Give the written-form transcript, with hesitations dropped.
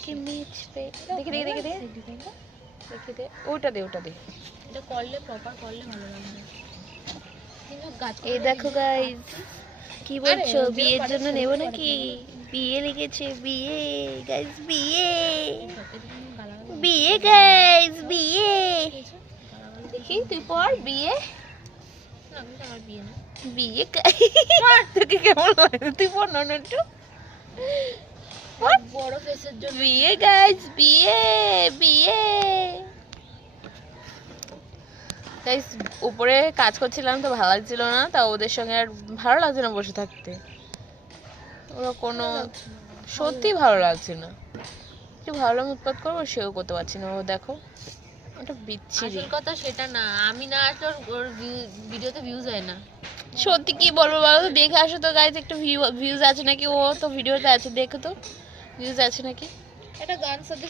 কি মিছবে দেখি দেখি দেখি দেখি দে ওটা দে এটা করলে প্রপার করলে ভালো লাগবে কিন্তু গাছ এই দেখো গাইস কি বলছো বিয়ের জন্য নেব নাকি বিয়ে লিখেছে বিয়ে গাইস বিয়ে গাইস বিয়ে দেখি তুই পড় বিয়ে আমার বিয়ে না বিয়ে তোকে কেমন লাগে তুই পড় না একটু বড় ফেসের জন্য বিয়ে গাইস বিয়ে গাইস উপরে কাজ করছিলাম তো ভালো লাগছিল না তা ওদের সঙ্গে আর ভালো লাগছে না বসে থাকতে ওরা কোনো সত্যি ভালো লাগছে না একটু ভালো উৎপাত করবো সেও করতে পারছি না ও দেখো ওটা বিচ্ছিরি আসল কথা সেটা না আমি না আসলে ওর ভিডিওতে ভিউজ হয় না সত্যি কি বলবো বলো তো দেখে আসো তো গাইস একটু ভিউজ আছে নাকি ও তো ভিডিওতে আছে দেখো তো ভিউজ আছে নাকি একটা গান সাথে